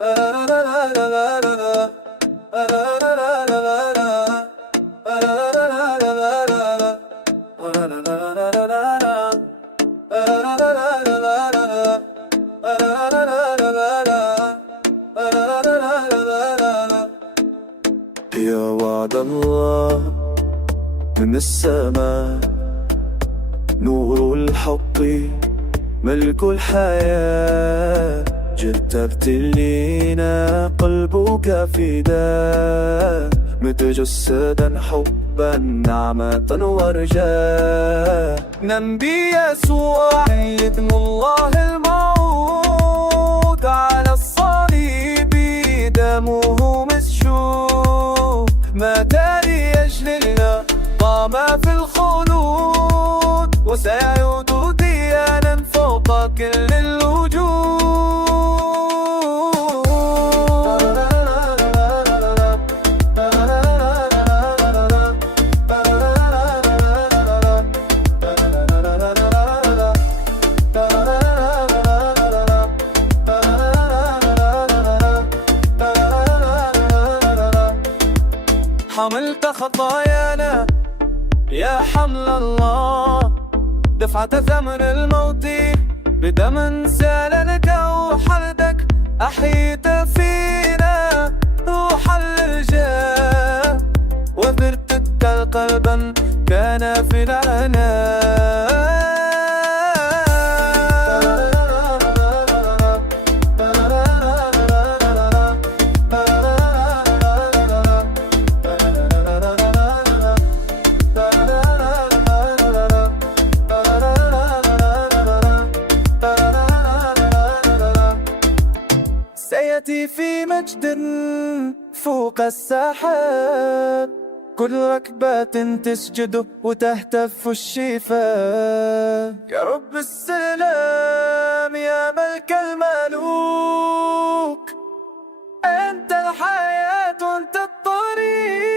يا وعد الله من السماء، نور الحق ملك الحياة، جئت ابتلينا قلبك فداء، متجسدا حبا نعمة ورجاء. نبي يسوع ابن الله الموعود، على الصليب دمه مسشوب، مات لأجلنا قام في الخلود، وسيعود ديانا فوق كل الوجود. حملت خطايانا يا حمل الله، دفعت ثمن الموت بدم سالك وحلدك، أحيت فينا روح الرجاء، وبرتك قلبا كان في العناء. سيأتي في مجد فوق السحاب، كل ركبة تسجد وتهتف الشفاء. يا رب السلام يا ملك الملوك، أنت الحياة وأنت الطريق.